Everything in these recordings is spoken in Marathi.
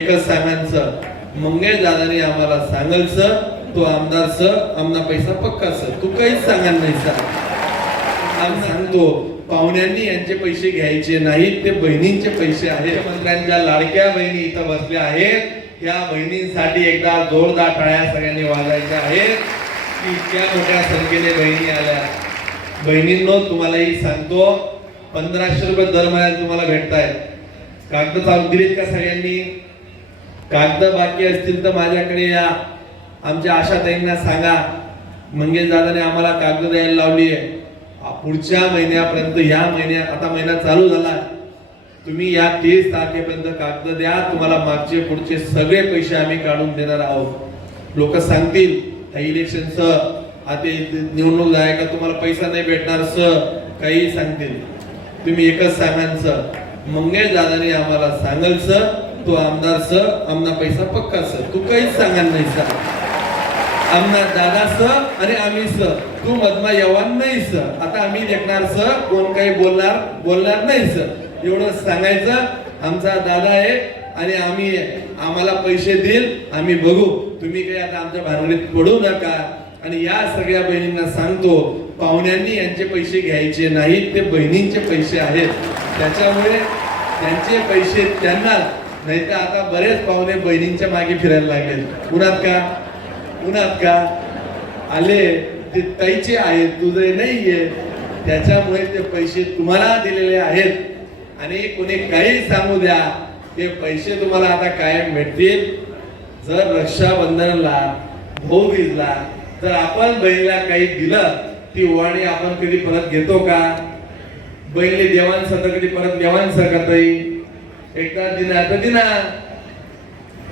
एकच सांगायचं मंगेश दादानी आम्हाला सांगल सर तो आमदार सर आमना पैसा पक्का सर. तू काहीच सांगाल नाही सर. आम्ही सांगतो पाहुण्यांनी यांचे पैसे घ्यायचे नाहीत ते बहिणींचे पैसे आहेत. मंत्र्यांच्या लाडक्या बहिणी इथं बसल्या आहेत. या बहिणींसाठी एकदा जोरदार टाळ्या सगळ्यांनी वाजायच्या आहेत. की इतक्या मोठ्या संख्येने बहिणी आल्या. बहिणींनो तुम्हालाही सांगतो पंधराशे रुपये दर महिन्यात तुम्हाला भेटतायत. कागद चालू दिलीत का सगळ्यांनी? कागद बाकी असतील तर माझ्याकडे या. आमच्या आशाताईंना सांगा. मंगेश दादाने आम्हाला कागद द्यायला लावली आहे पुढच्या महिन्यापर्यंत ह्या महिन्यात आता महिना चालू झाला. तुम्ही या तीस तारखेपर्यंत कागद द्या. तुम्हाला मागचे पुढचे सगळे पैसे आम्ही काढून देणार आहोत. लोक सांगतील इलेक्शनचं आता निवडणूक आहे का तुम्हाला पैसा नाही भेटणार स काही सांगतील. तुम्ही एकच सांगाल सर. मंगेश दादाने आम्हाला सांगाल सर. तो आमदार सर आमना पैसा पक्का सर. तू काहीच सांगा नाही सर. आमना दादा सर आणि आम्ही सर. तू मधमा यवान नाही सर. आता आम्ही देखणार सर. कोण काही बोलणार बोलणार नाही सर. एवढं सांगायचं आमचा दादा आहे आणि आम्ही आम्हाला पैसे देईल आम्ही बघू. तुम्ही काही आता आमच्या भानगडीत पडू नका. आणि या सगळ्या बहिणींना सांगतो पाहुण्यांनी यांचे पैसे घ्यायचे नाहीत ते बहिणींचे पैसे आहेत. त्याच्यामुळे त्यांचे पैसे त्यांना नाही तर आता बरेच पाहुणे बहिणींच्या मागे फिरायला लागले. उन्हात का? उन्हात का? आले ते ताईचे आहेत तुझे नाहीये. त्याच्यामुळे ते पैसे तुम्हाला दिलेले आहेत. आणि कोणी काही सांगू द्या ते पैसे तुम्हाला आता कायम भेटतील. जर रक्षाबंधनला भाऊबीजला तर आपण बहिणीला काही दिलं ती ओवाणी आपण कधी परत घेतो का? बहिणी देवांसर कधी परत देवांसर करता येईल? एकदा दिना तर दिना.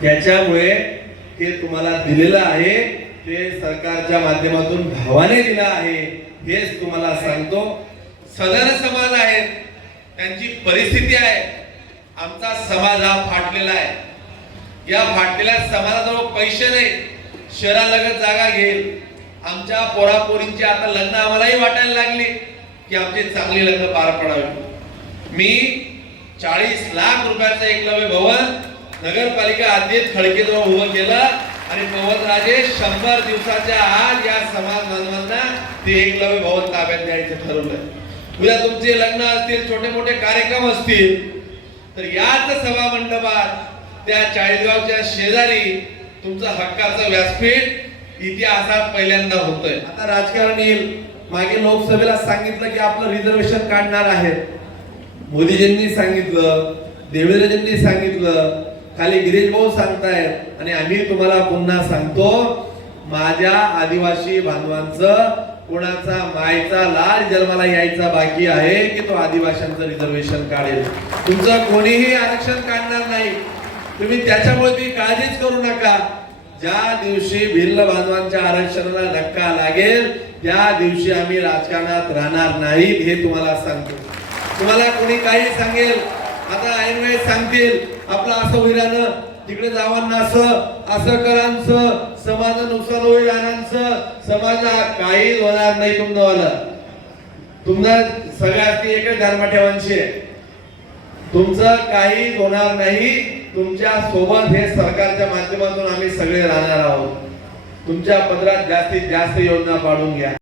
त्याच्यामुळे ते तुम्हाला दिलेलं आहे. ते सरकारच्या माध्यमातून भावाने दिलं आहे. हेच तुम्हाला सांगतो. सदर समाज आहे. त्यांची परिस्थिती आहे. आमचा समाज हा फाटलेला आहे. या फाटलेल्या समाजाजवळ पैसे नाही. शहरालगत जागा घेईल. आमच्या पोरापोरींची आता लग्न आम्हालाही वाटायला लागली की आमचे चांगली लग्न पार पडावे. मी चाळीस लाख रुपयाचं एकलव्य भवन नगरपालिका अध्यक्ष खडकेजवळ उभं केलं आणि पवनराजे शंभर दिवसाच्या आज या समाज बांधवांना ते एकलव्य भवन ताब्यात द्यायचं ठरवलंय. उद्या तुमचे लग्न असतील छोटे मोठे कार्यक्रम असतील तर याच सभा मंडपात त्या चाळीसगावच्या शेजारी तुमचं हक्काचं व्यासपीठ इतिहासात पहिल्यांदा होतोय. आता राजकारण येईल. मागे लोकसभेला सांगितलं की आपलं रिझर्वेशन काढणार आहे मोदीजींनी सांगितलं देवेंद्रजींनी सांगितलं खाली गिरीश भाऊ सांगतायत आणि आम्ही तुम्हाला पुन्हा सांगतो माझ्या आदिवासी बांधवांचं कोणाचा मायचा लाल जन्माला यायचा बाकी आहे की तो आदिवाशांचं रिझर्वेशन काढेल? तुमचं कोणीही आरक्षण काढणार नाही. तुम्ही त्याच्यामुळे ती काळजीच करू नका. ज्या दिवशी भिल्ल बांधवांच्या आरक्षणाला धक्का लागेल त्या दिवशी आम्ही राजकारणात राहणार नाही हे तुम्हाला सांगतो. तुम्हाला कोणी काही सांगेल आता ऐन वेळेस सांगतील आपलं असं होईल तिकडे जावांना असं असं करांचं समाज नुकसान होईल आणांचं समाजा काहीच होणार नाही तुमचं तुमचा सगळ्यात एकच धर्म ठेवांशी आहे. तुमचं काही होणार नाही तुमच्यासोबत हे सरकारच्या माध्यमातून आम्ही सगळे राहणार आहोत. तुमच्या पत्रात जास्तीत जास्त योजना पाडून घ्या.